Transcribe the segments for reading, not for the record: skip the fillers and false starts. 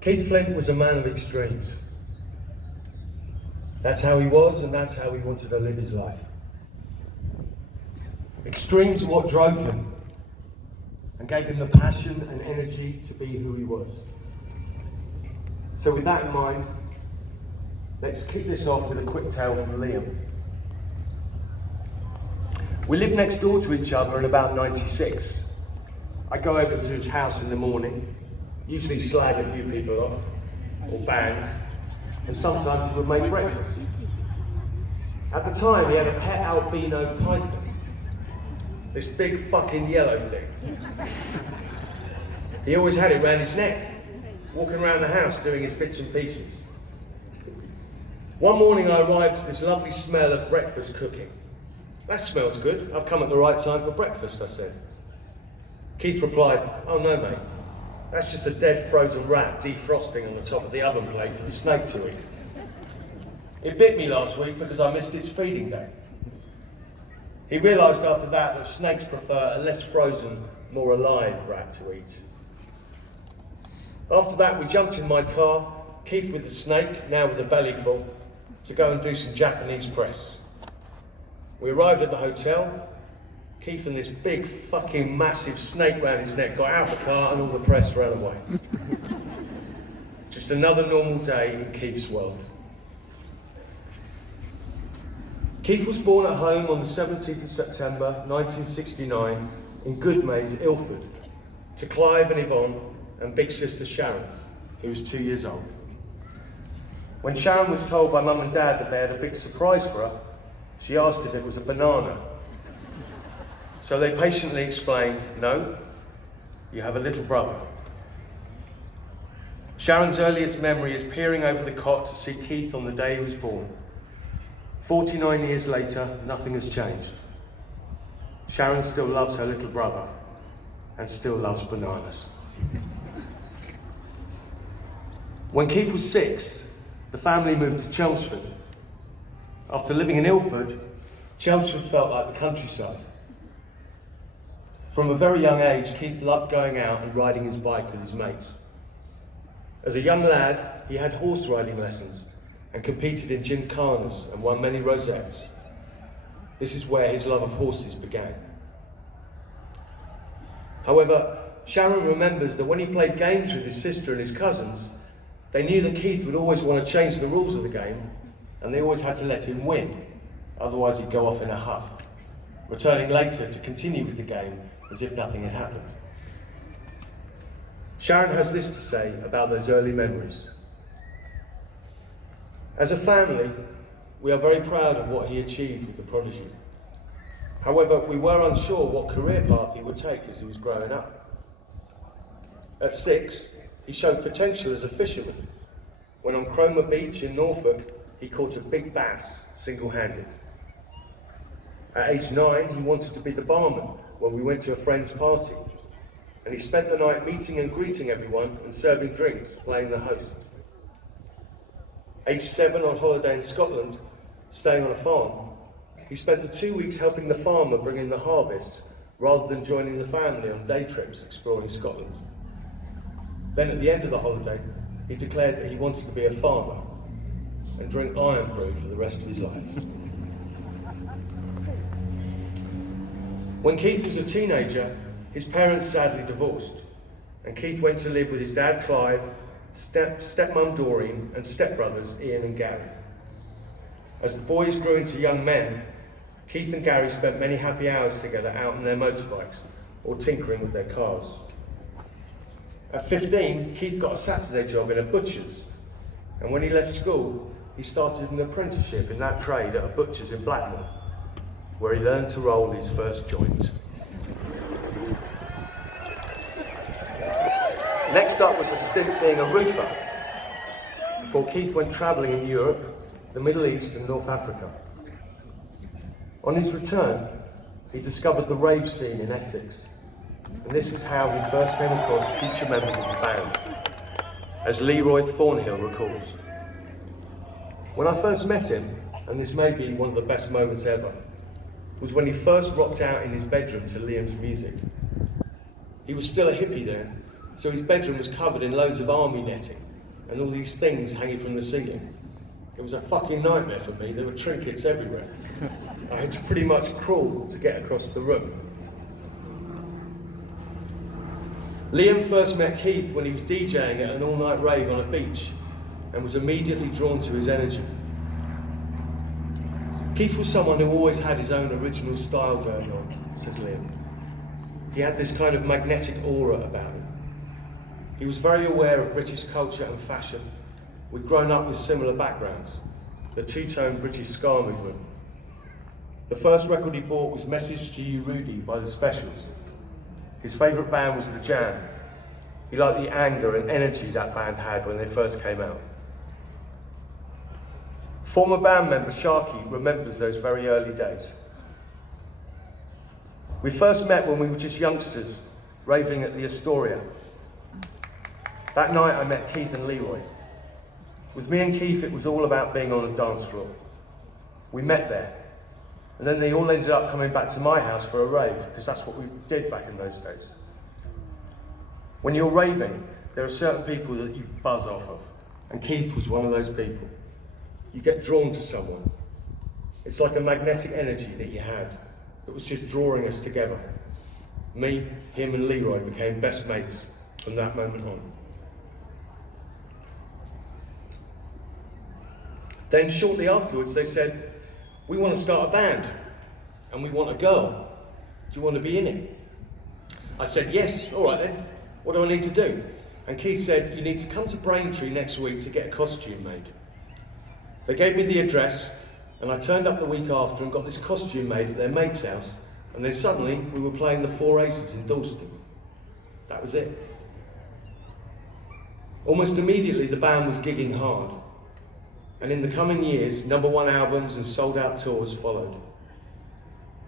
Keith Flint was a man of extremes. That's how he was, and that's how he wanted to live his life. Extremes are what drove him and gave him the passion and energy to be who he was. So with that in mind, let's kick this off with a quick tale from Liam. We lived next door to each other in about '96. I go over to his house in the morning, usually slag a few people off, or bangs, and sometimes he would make breakfast. At the time, he had a pet albino python, this big fucking yellow thing. He always had it around his neck, walking around the house doing his bits and pieces. One morning I arrived to this lovely smell of breakfast cooking. "That smells good. I've come at the right time for breakfast," I said. Keith replied, "Oh no, mate. That's just a dead frozen rat defrosting on the top of the oven plate for the snake to eat. It bit me last week because I missed its feeding day." He realised after that snakes prefer a less frozen, more alive rat to eat. After that, we jumped in my car, Keith with the snake, now with a belly full, to go and do some Japanese press. We arrived at the hotel. Keith and this big fucking massive snake round his neck got out of the car and all the press ran away. Just another normal day in Keith's world. Keith was born at home on the 17th of September 1969 in Goodmayes, Ilford, to Clive and Yvonne and big sister Sharon, who was 2 years old. When Sharon was told by Mum and Dad that they had a big surprise for her, she asked if it was a banana. So they patiently explained, "No, you have a little brother." Sharon's earliest memory is peering over the cot to see Keith on the day he was born. 49 years later, nothing has changed. Sharon still loves her little brother and still loves bananas. When Keith was 6, the family moved to Chelmsford. After living in Ilford, Chelmsford felt like the countryside. From a very young age, Keith loved going out and riding his bike with his mates. As a young lad, he had horse riding lessons and competed in gymkhanas and won many rosettes. This is where his love of horses began. However, Sharon remembers that when he played games with his sister and his cousins, they knew that Keith would always want to change the rules of the game, and they always had to let him win, otherwise he'd go off in a huff, returning later to continue with the game as if nothing had happened. Sharon has this to say about those early memories. "As a family, we are very proud of what he achieved with the prodigy. However, we were unsure what career path he would take as he was growing up. At 6, he showed potential as a fisherman, when on Cromer Beach in Norfolk, he caught a big bass single-handed. At age 9, he wanted to be the barman when we went to a friend's party, and he spent the night meeting and greeting everyone and serving drinks, playing the host. Age 7, on holiday in Scotland, staying on a farm, he spent the 2 weeks helping the farmer bring in the harvest, rather than joining the family on day trips exploring Scotland. Then at the end of the holiday, he declared that he wanted to be a farmer and drink iron brew for the rest of his life. When Keith was a teenager, his parents sadly divorced, and Keith went to live with his dad Clive, stepmum Doreen, and stepbrothers Ian and Gary. As the boys grew into young men, Keith and Gary spent many happy hours together out on their motorbikes or tinkering with their cars. At 15, Keith got a Saturday job in a butcher's, and when he left school, he started an apprenticeship in that trade at a butcher's in Blackmore, where he learned to roll his first joint. Next up was a stint being a roofer, before Keith went travelling in Europe, the Middle East and North Africa. On his return, he discovered the rave scene in Essex, and this is how he first came across future members of the band, as Leroy Thornhill recalls. "When I first met him, and this may be one of the best moments ever, was when he first rocked out in his bedroom to Liam's music. He was still a hippie then, so his bedroom was covered in loads of army netting, and all these things hanging from the ceiling. It was a fucking nightmare for me. There were trinkets everywhere. I had to pretty much crawl to get across the room. Liam first met Keith when he was DJing at an all-night rave on a beach and was immediately drawn to his energy. Keith was someone who always had his own original style going on, says Liam. He had this kind of magnetic aura about him. He was very aware of British culture and fashion. We'd grown up with similar backgrounds, the two-tone British ska movement. The first record he bought was Message to You Rudy by The Specials. His favourite band was The Jam. He liked the anger and energy that band had when they first came out. Former band member Sharky remembers those very early days. We first met when we were just youngsters, raving at the Astoria. That night I met Keith and Leroy. With me and Keith, it was all about being on a dance floor. We met there, and then they all ended up coming back to my house for a rave, because that's what we did back in those days. When you're raving, there are certain people that you buzz off of, and Keith was one of those people. You get drawn to someone. It's like a magnetic energy that you had that was just drawing us together. Me, him and Leroy became best mates from that moment on. Then shortly afterwards they said, we want to start a band and we want a girl. Do you want to be in it? I said, yes, all right then. What do I need to do? And Keith said, you need to come to Braintree next week to get a costume made. They gave me the address and I turned up the week after and got this costume made at their mate's house, and then suddenly we were playing the Four Aces in Dalston. That was it. Almost immediately the band was gigging hard. And in the coming years, #1 albums and sold-out tours followed.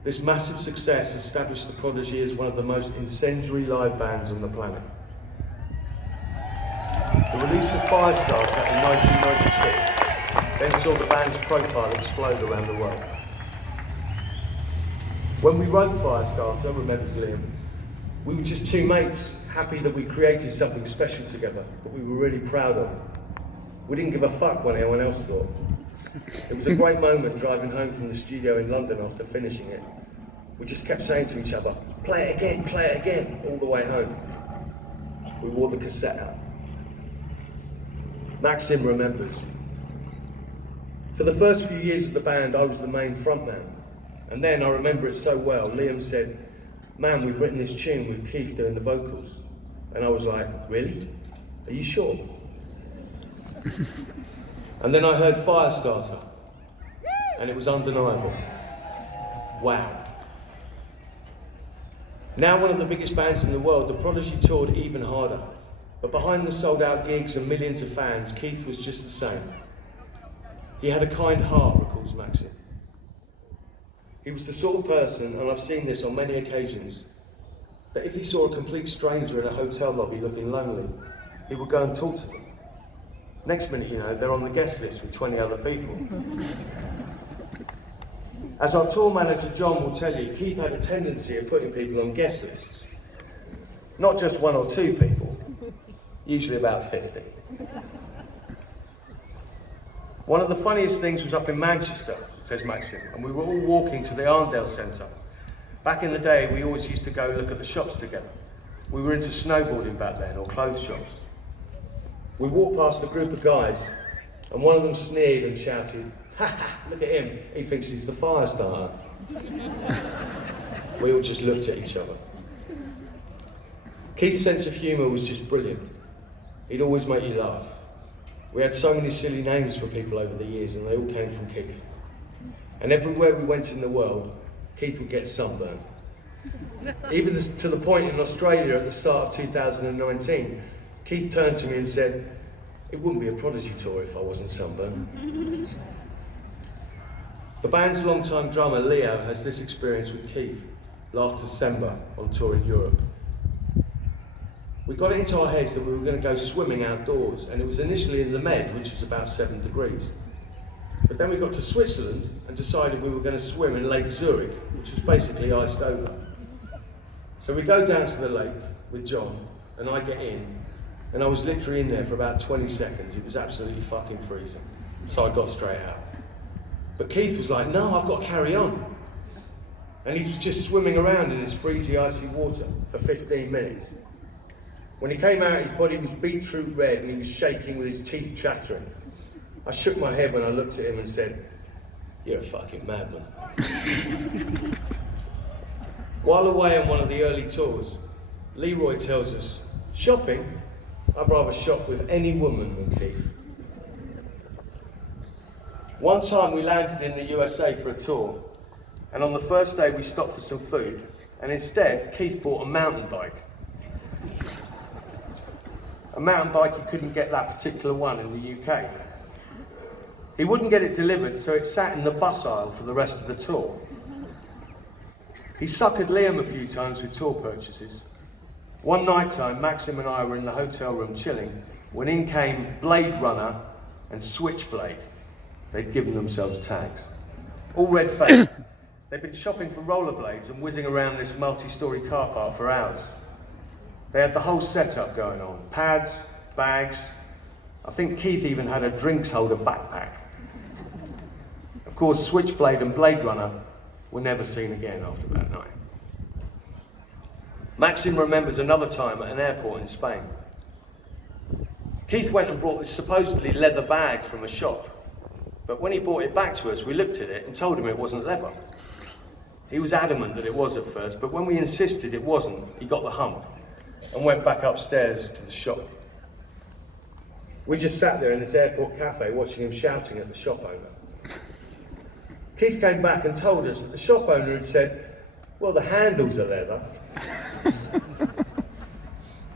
This massive success established the Prodigy as one of the most incendiary live bands on the planet. The release of Firestarter in 1996 then saw the band's profile explode around the world. When we wrote Firestarter, remembers Liam, we were just two mates, happy that we created something special together that we were really proud of. We didn't give a fuck what anyone else thought. It was a great moment driving home from the studio in London after finishing it. We just kept saying to each other, play it again, all the way home. We wore the cassette out. Maxim remembers. For the first few years of the band, I was the main frontman. And then, I remember it so well, Liam said, man, we've written this tune with Keith doing the vocals. And I was like, really? Are you sure? And then I heard Firestarter, and it was undeniable. Wow. Now one of the biggest bands in the world, the Prodigy toured even harder. But behind the sold-out gigs and millions of fans, Keith was just the same. He had a kind heart, recalls Maxim. He was the sort of person, and I've seen this on many occasions, that if he saw a complete stranger in a hotel lobby looking lonely, he would go and talk to them. Next minute, you know, they're on the guest list with 20 other people. As our tour manager John will tell you, Keith had a tendency of putting people on guest lists. Not just 1 or 2 people, usually about 50. One of the funniest things was up in Manchester, says Maxim, and we were all walking to the Arndale Centre. Back in the day, we always used to go look at the shops together. We were into snowboarding back then, or clothes shops. We walked past a group of guys, and one of them sneered and shouted, ha ha, look at him, he thinks he's the Firestarter. We all just looked at each other. Keith's sense of humour was just brilliant. He'd always make you laugh. We had so many silly names for people over the years, and they all came from Keith. And everywhere we went in the world, Keith would get sunburned. Even to the point in Australia at the start of 2019, Keith turned to me and said, it wouldn't be a Prodigy tour if I wasn't sunburned. The band's longtime drummer, Leo, has this experience with Keith last December on tour in Europe. We got it into our heads that we were going to go swimming outdoors, and it was initially in the Med, which was about 7 degrees. But then we got to Switzerland and decided we were going to swim in Lake Zurich, which was basically iced over. So we go down to the lake with John, and I get in, and I was literally in there for about 20 seconds. It was absolutely fucking freezing. So I got straight out. But Keith was like, no, I've got to carry on. And he was just swimming around in this freezy, icy water for 15 minutes. When he came out, his body was beetroot red and he was shaking with his teeth chattering. I shook my head when I looked at him and said, you're a fucking madman. While away on one of the early tours, Leroy tells us, shopping? I'd rather shop with any woman than Keith. One time we landed in the USA for a tour, and on the first day we stopped for some food, and instead Keith bought a mountain bike. A mountain bike, he couldn't get that particular one in the UK. He wouldn't get it delivered, so it sat in the bus aisle for the rest of the tour. He suckered Liam a few times with tour purchases. One night time, Maxim and I were in the hotel room chilling, when in came Blade Runner and Switchblade. They'd given themselves tags. All red-faced. They'd been shopping for rollerblades and whizzing around this multi-storey car park for hours. They had the whole setup going on. Pads, bags. I think Keith even had a drinks holder backpack. Of course, Switchblade and Blade Runner were never seen again after that night. Maxim remembers another time at an airport in Spain. Keith went and brought this supposedly leather bag from a shop, but when he brought it back to us, we looked at it and told him it wasn't leather. He was adamant that it was at first, but when we insisted it wasn't, he got the hump and went back upstairs to the shop. We just sat there in this airport cafe watching him shouting at the shop owner. Keith came back and told us that the shop owner had said, well, the handles are leather.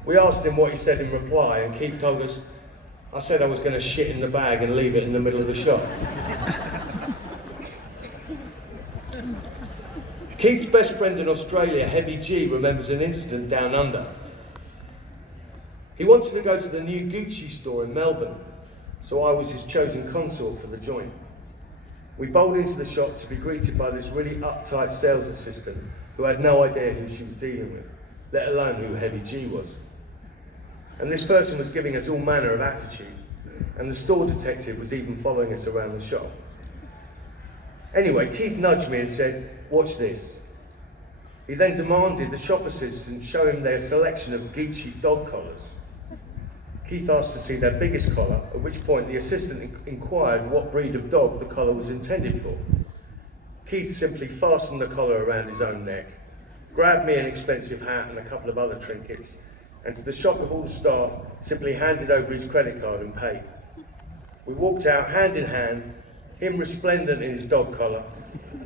We asked him what he said in reply, and Keith told us, I said I was going to shit in the bag and leave it in the middle of the shop. Keith's best friend in Australia, Heavy G, remembers an incident down under. He wanted to go to the new Gucci store in Melbourne, so I was his chosen consort for the joint. We bowled into the shop to be greeted by this really uptight sales assistant who had no idea who she was dealing with, let alone who Heavy G was. And this person was giving us all manner of attitude, and the store detective was even following us around the shop. Anyway, Keith nudged me and said, watch this. He then demanded the shop assistant show him their selection of Gucci dog collars. Keith asked to see their biggest collar, at which point the assistant inquired what breed of dog the collar was intended for. Keith simply fastened the collar around his own neck, grabbed me an expensive hat and a couple of other trinkets, and to the shock of all the staff, simply handed over his credit card and paid. We walked out hand in hand, him resplendent in his dog collar,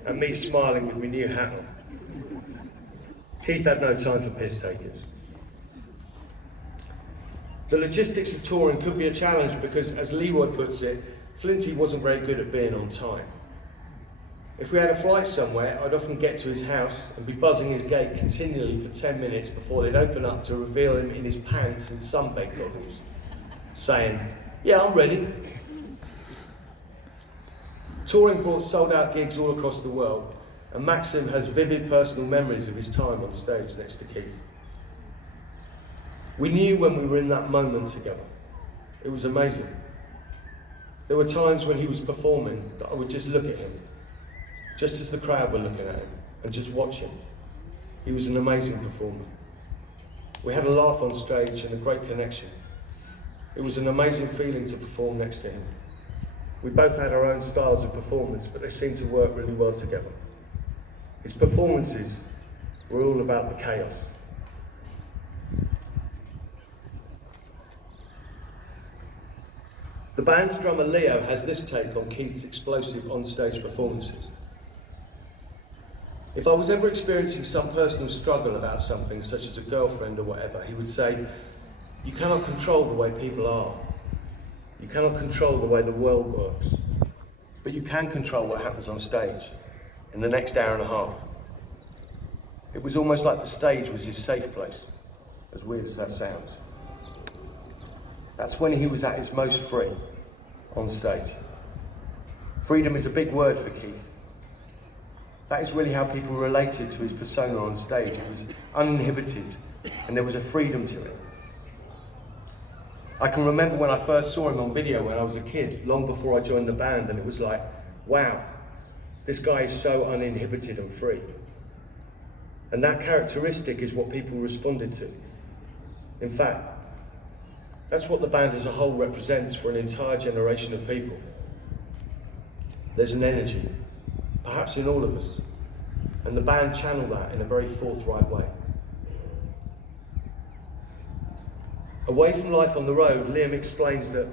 and me smiling with my new hat on. Keith had no time for piss takers. The logistics of touring could be a challenge because, as Leroy puts it, Flinty wasn't very good at being on time. If we had a flight somewhere, I'd often get to his house and be buzzing his gate continually for 10 minutes before they'd open up to reveal him in his pants and sunbed goggles, saying, yeah, I'm ready. Touring brought sold-out gigs all across the world, and Maxim has vivid personal memories of his time on stage next to Keith. We knew when we were in that moment together. It was amazing. There were times when he was performing that I would just look at him, just as the crowd were looking at him, and just watch him. He was an amazing performer. We had a laugh on stage and a great connection. It was an amazing feeling to perform next to him. We both had our own styles of performance, but they seemed to work really well together. His performances were all about the chaos. The band's drummer Leo has this take on Keith's explosive on-stage performances. If I was ever experiencing some personal struggle about something, such as a girlfriend or whatever, he would say, you cannot control the way people are. You cannot control the way the world works. But you can control what happens on stage in the next hour and a half. It was almost like the stage was his safe place, as weird as that sounds. That's when he was at his most free, on stage. Freedom is a big word for Keith. That is really how people related to his persona on stage. It was uninhibited, and there was a freedom to it. I can remember when I first saw him on video when I was a kid, long before I joined the band, and it was like, wow, this guy is so uninhibited and free. And that characteristic is what people responded to. In fact, that's what the band as a whole represents for an entire generation of people. There's an energy, perhaps in all of us, and the band channel that in a very forthright way. Away from life on the road, Liam explains that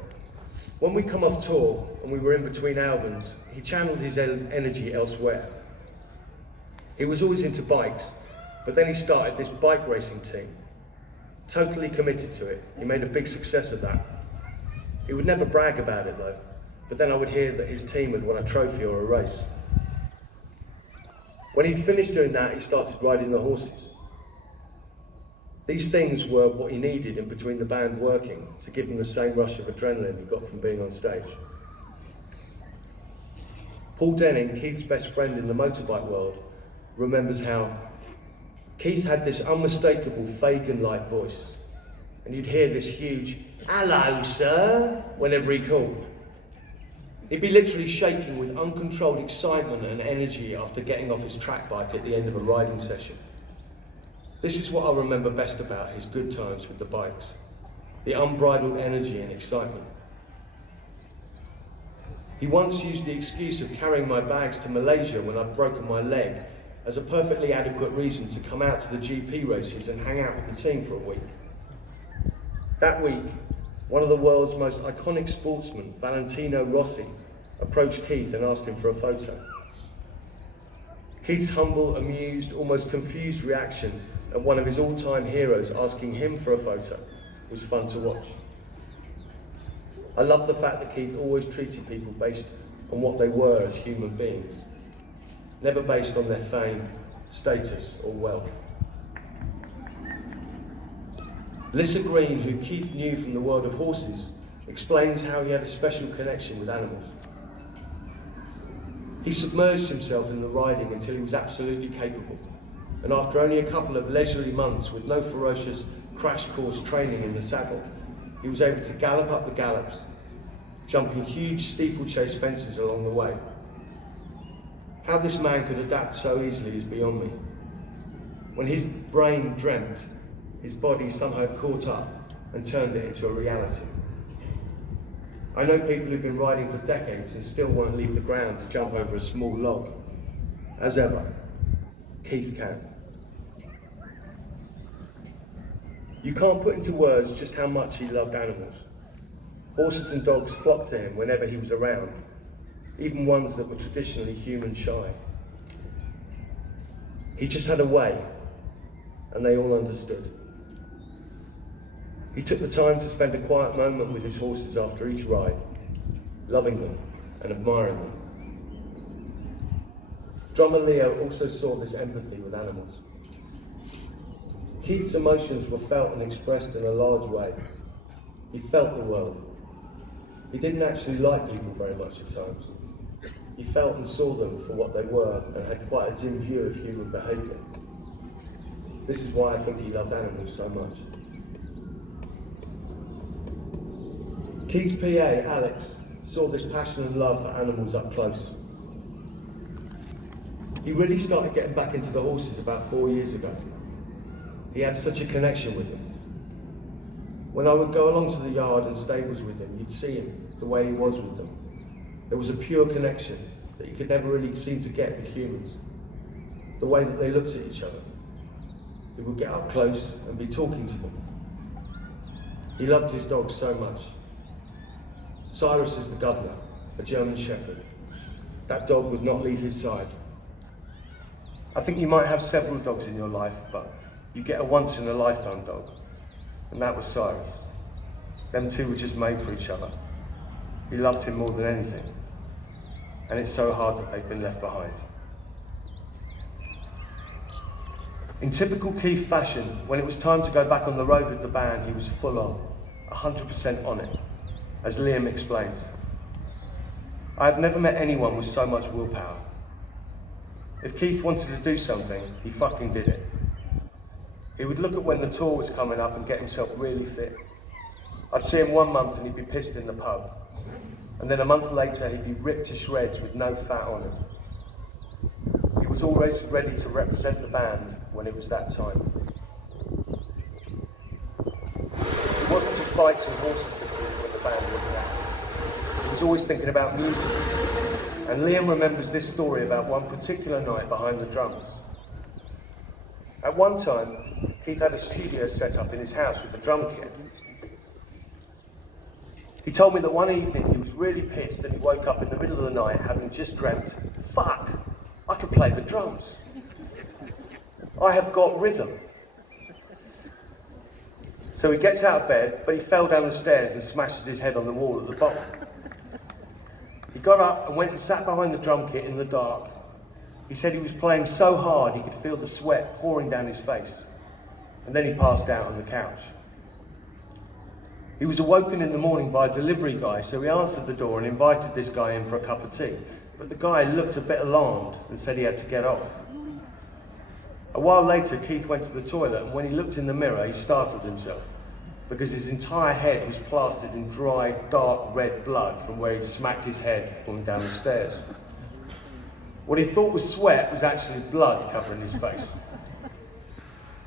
when we come off tour and we were in between albums, he channeled his energy elsewhere. He was always into bikes, but then he started this bike racing team. Totally committed to it. He made a big success of that. He would never brag about it though, but then I would hear that his team had won a trophy or a race. When he'd finished doing that, he started riding the horses. These things were what he needed in between the band working to give him the same rush of adrenaline he got from being on stage. Paul Denning, Keith's best friend in the motorbike world, remembers how Keith had this unmistakable Fagin-like voice, and you'd hear this huge, "Hello, sir," whenever he called. He'd be literally shaking with uncontrolled excitement and energy after getting off his track bike at the end of a riding session. This is what I remember best about his good times with the bikes, the unbridled energy and excitement. He once used the excuse of carrying my bags to Malaysia when I'd broken my leg as a perfectly adequate reason to come out to the GP races and hang out with the team for a week. That week, one of the world's most iconic sportsmen, Valentino Rossi, approached Keith and asked him for a photo. Keith's humble, amused, almost confused reaction at one of his all-time heroes asking him for a photo was fun to watch. I love the fact that Keith always treated people based on what they were as human beings, never based on their fame, status, or wealth. Lissa Green, who Keith knew from the world of horses, explains how he had a special connection with animals. He submerged himself in the riding until he was absolutely capable, and after only a couple of leisurely months with no ferocious crash course training in the saddle, he was able to gallop up the gallops, jumping huge steeplechase fences along the way. How this man could adapt so easily is beyond me. When his brain dreamt, his body somehow caught up and turned it into a reality. I know people who've been riding for decades and still won't leave the ground to jump over a small log. As ever, Keith can. You can't put into words just how much he loved animals. Horses and dogs flocked to him whenever he was around, even ones that were traditionally human shy. He just had a way, and they all understood. He took the time to spend a quiet moment with his horses after each ride, loving them and admiring them. Drummer Leo also saw this empathy with animals. Keith's emotions were felt and expressed in a large way. He felt the world. He didn't actually like people very much at times. He felt and saw them for what they were and had quite a dim view of human behaviour. This is why I think he loved animals so much. Keith's PA, Alex, saw this passion and love for animals up close. He really started getting back into the horses about 4 years ago. He had such a connection with them. When I would go along to the yard and stables with him, you'd see him the way he was with them. There was a pure connection that you could never really seem to get with humans. The way that they looked at each other. He would get up close and be talking to them. He loved his dogs so much. Cyrus is the governor, a German shepherd. That dog would not leave his side. I think you might have several dogs in your life, but you get a once-in-a-lifetime dog, and that was Cyrus. Them two were just made for each other. He loved him more than anything, and it's so hard that they've been left behind. In typical Keith fashion, when it was time to go back on the road with the band, he was full on, 100% on it, as Liam explains. I have never met anyone with so much willpower. If Keith wanted to do something, he fucking did it. He would look at when the tour was coming up and get himself really fit. I'd see him 1 month and he'd be pissed in the pub. And then a month later he'd be ripped to shreds with no fat on him. He was always ready to represent the band when it was that time. It wasn't just bikes and horses for Keith when the band wasn't active. He was always thinking about music. And Liam remembers this story about one particular night behind the drums. At one time, Keith had a studio set up in his house with a drum kit. He told me that one evening he was really pissed and he woke up in the middle of the night having just dreamt, "Fuck, I can play the drums. I have got rhythm." So he gets out of bed, but he fell down the stairs and smashes his head on the wall at the bottom. He got up and went and sat behind the drum kit in the dark. He said he was playing so hard he could feel the sweat pouring down his face. And then he passed out on the couch. He was awoken in the morning by a delivery guy, so he answered the door and invited this guy in for a cup of tea. But the guy looked a bit alarmed and said he had to get off. A while later, Keith went to the toilet, and when he looked in the mirror, he startled himself because his entire head was plastered in dry, dark red blood from where he'd smacked his head falling down the stairs. What he thought was sweat was actually blood covering his face.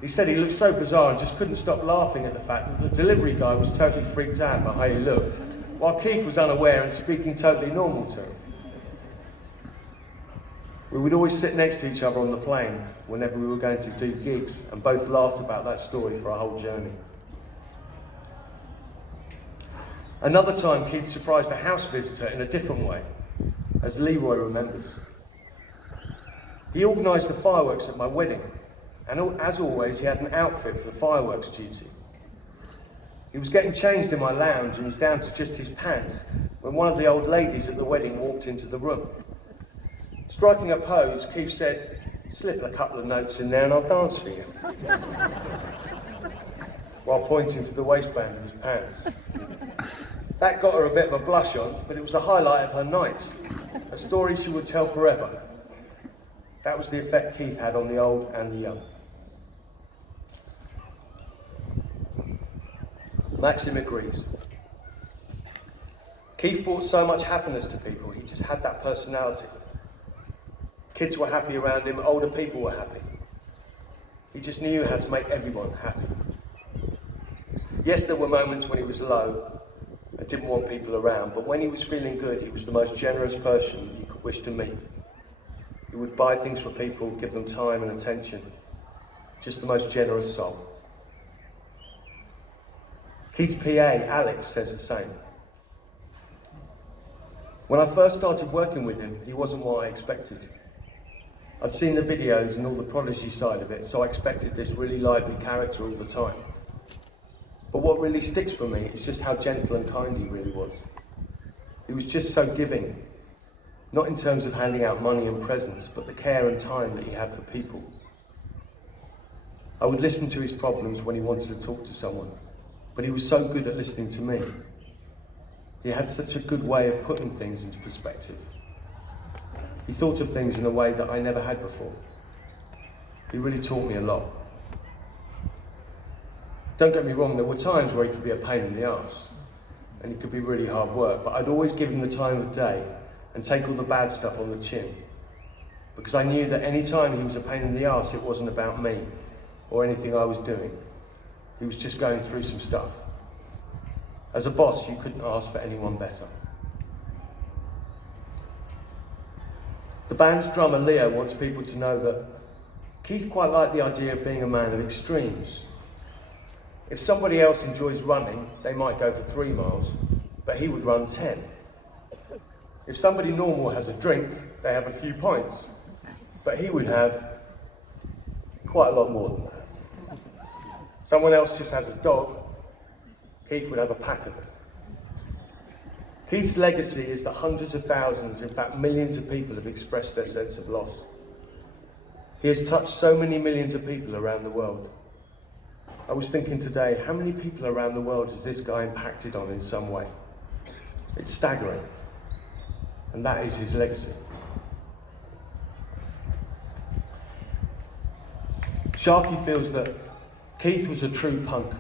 He said he looked so bizarre and just couldn't stop laughing at the fact that the delivery guy was totally freaked out by how he looked, while Keith was unaware and speaking totally normal to him. We would always sit next to each other on the plane whenever we were going to do gigs, and both laughed about that story for our whole journey. Another time, Keith surprised a house visitor in a different way, as Leroy remembers. He organised the fireworks at my wedding, and as always, he had an outfit for the fireworks duty. He was getting changed in my lounge and was down to just his pants when one of the old ladies at the wedding walked into the room. Striking a pose, Keith said, "Slip a couple of notes in there and I'll dance for you," while pointing to the waistband of his pants. That got her a bit of a blush on, but it was the highlight of her night, a story she would tell forever. That was the effect Keith had on the old and the young. Maxim agrees. Keith brought so much happiness to people, he just had that personality. Kids were happy around him, older people were happy. He just knew how to make everyone happy. Yes, there were moments when he was low and didn't want people around, but when he was feeling good, he was the most generous person you could wish to meet. He would buy things for people, give them time and attention. Just the most generous soul. Keith's PA, Alex, says the same. When I first started working with him, he wasn't what I expected. I'd seen the videos and all the prodigy side of it, so I expected this really lively character all the time. But what really sticks for me is just how gentle and kind he really was. He was just so giving, not in terms of handing out money and presents, but the care and time that he had for people. I would listen to his problems when he wanted to talk to someone, but he was so good at listening to me. He had such a good way of putting things into perspective. He thought of things in a way that I never had before. He really taught me a lot. Don't get me wrong, there were times where he could be a pain in the arse, and it could be really hard work, but I'd always give him the time of day and take all the bad stuff on the chin, because I knew that any time he was a pain in the arse, it wasn't about me or anything I was doing. He was just going through some stuff. As a boss, you couldn't ask for anyone better. The band's drummer Leo wants people to know that Keith quite liked the idea of being a man of extremes. If somebody else enjoys running, they might go for 3 miles, but he would run 10. If somebody normal has a drink, they have a few pints, but he would have quite a lot more than that. Someone else just has a dog, Keith would have a pack of them. Keith's legacy is that hundreds of thousands, in fact millions of people have expressed their sense of loss. He has touched so many millions of people around the world. I was thinking today, how many people around the world has this guy impacted on in some way? It's staggering. And that is his legacy. Sharkey feels that Keith was a true punk.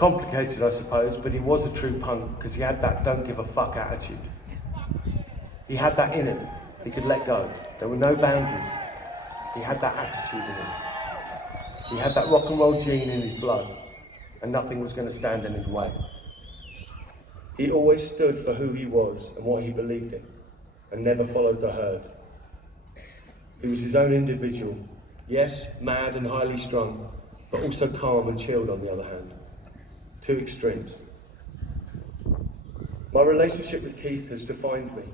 Complicated, I suppose, but he was a true punk because he had that don't give a fuck attitude. He had that in him. He could let go. There were no boundaries. He had that attitude in him. He had that rock and roll gene in his blood, and nothing was going to stand in his way. He always stood for who he was and what he believed in, and never followed the herd. He was his own individual, yes, mad and highly strung, but also calm and chilled on the other hand. Two extremes. My relationship with Keith has defined me.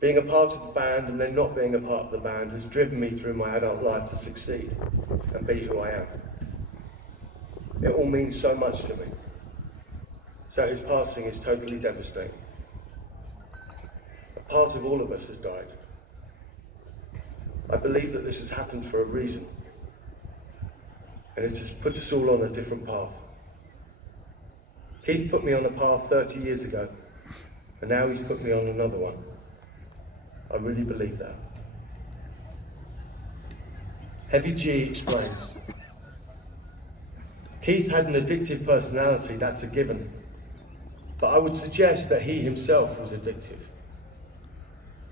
Being a part of the band and then not being a part of the band has driven me through my adult life to succeed and be who I am. It all means so much to me. So his passing is totally devastating. A part of all of us has died. I believe that this has happened for a reason. And it has put us all on a different path. Keith put me on a path 30 years ago, and now he's put me on another one. I really believe that. Heavy G explains. Keith had an addictive personality, that's a given. But I would suggest that he himself was addictive.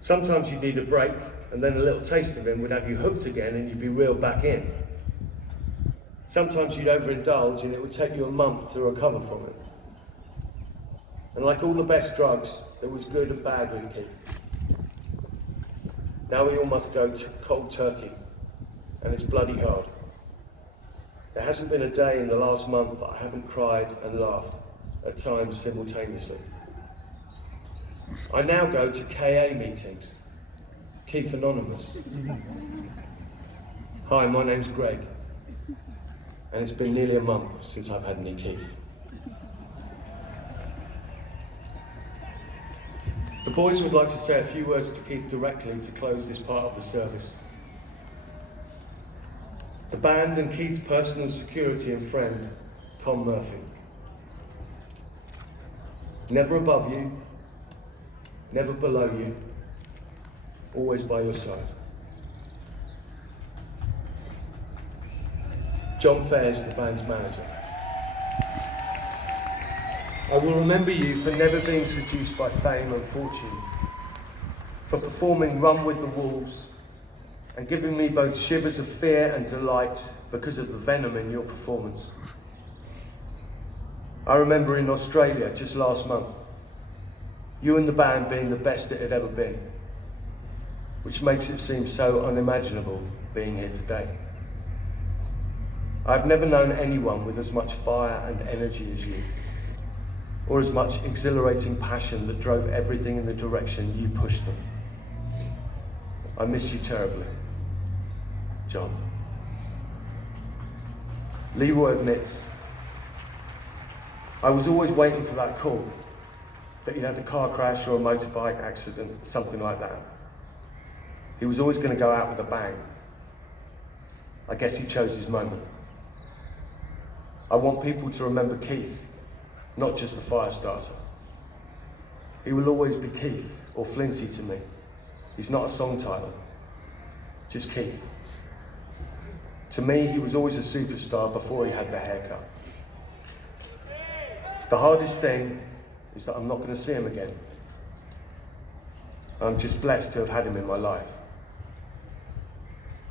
Sometimes you need a break, and then a little taste of him would have you hooked again and you'd be reeled back in. Sometimes you'd overindulge and it would take you a month to recover from it. And like all the best drugs, there was good and bad with Keith. Now we all must go cold turkey, and it's bloody hard. There hasn't been a day in the last month that I haven't cried and laughed, at times simultaneously. I now go to KA meetings, Keith Anonymous. Hi, my name's Greg, and it's been nearly a month since I've had any Keith. The boys would like to say a few words to Keith directly to close this part of the service. The band and Keith's personal security and friend, Tom Murphy. Never above you, never below you, always by your side. John Fairs, the band's manager. I will remember you for never being seduced by fame and fortune, for performing Run with the Wolves and giving me both shivers of fear and delight because of the venom in your performance. I remember in Australia just last month, you and the band being the best it had ever been, which makes it seem so unimaginable being here today. I've never known anyone with as much fire and energy as you, or as much exhilarating passion that drove everything in the direction you pushed them. I miss you terribly, John. Leroy admits, I was always waiting for that call, that he'd had a car crash or a motorbike accident, something like that. He was always going to go out with a bang. I guess he chose his moment. I want people to remember Keith, not just the fire starter. He will always be Keith, or Flinty to me. He's not a song title, just Keith. To me, he was always a superstar before he had the haircut. The hardest thing is that I'm not going to see him again. I'm just blessed to have had him in my life.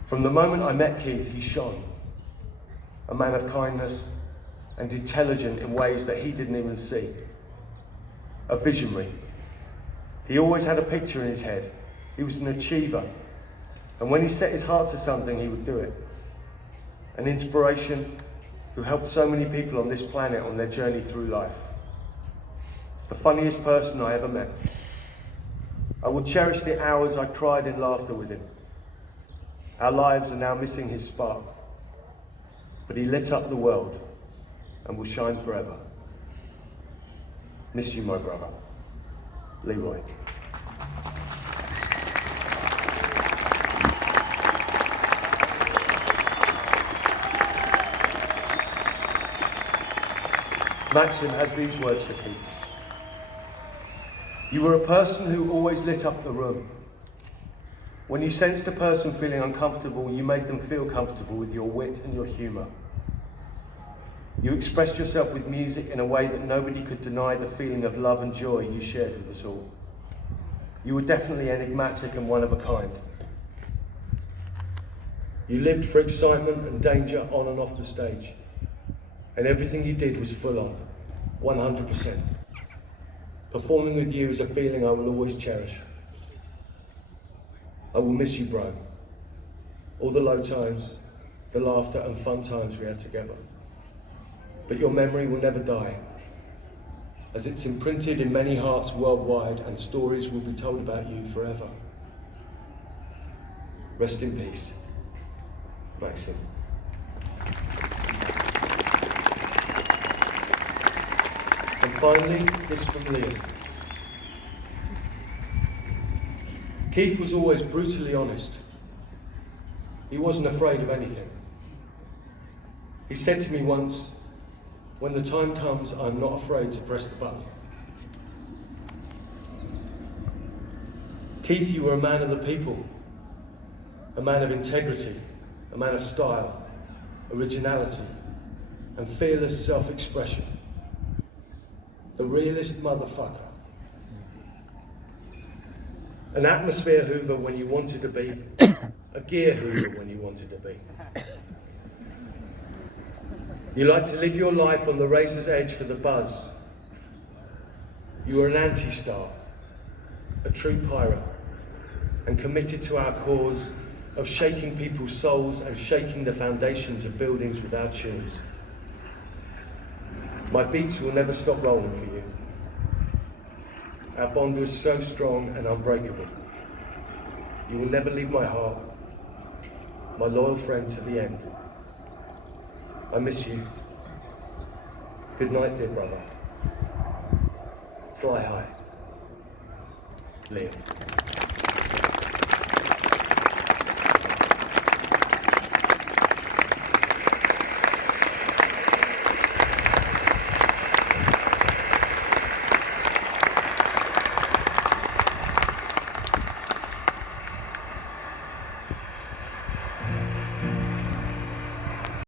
From the moment I met Keith, he shone. A man of kindness and intelligent in ways that he didn't even see. A visionary. He always had a picture in his head. He was an achiever. And when he set his heart to something, he would do it. An inspiration who helped so many people on this planet on their journey through life. The funniest person I ever met. I will cherish the hours I cried in laughter with him. Our lives are now missing his spark, but he lit up the world and will shine forever. Miss you, my brother. Leroy. Maxim has these words for Keith. You were a person who always lit up the room. When you sensed a person feeling uncomfortable, you made them feel comfortable with your wit and your humour. You expressed yourself with music in a way that nobody could deny the feeling of love and joy you shared with us all. You were definitely enigmatic and one of a kind. You lived for excitement and danger on and off the stage, and everything you did was full on, 100%. Performing with you is a feeling I will always cherish. I will miss you, bro. All the low times, the laughter and fun times we had together. But your memory will never die, as it's imprinted in many hearts worldwide, and stories will be told about you forever. Rest in peace, Maxim. And finally, this from Liam. Keith was always brutally honest. He wasn't afraid of anything. He said to me once, "When the time comes, I'm not afraid to press the button." Keith, you were a man of the people, a man of integrity, a man of style, originality, and fearless self-expression. The realist motherfucker. An atmosphere hoover when you wanted to be, a gear hoover when you wanted to be. You like to live your life on the razor's edge for the buzz. You were an anti-star, a true pirate, and committed to our cause of shaking people's souls and shaking the foundations of buildings with our tunes. My beats will never stop rolling for you. Our bond was so strong and unbreakable. You will never leave my heart, my loyal friend to the end. I miss you. Good night, dear brother. Fly high. Liam.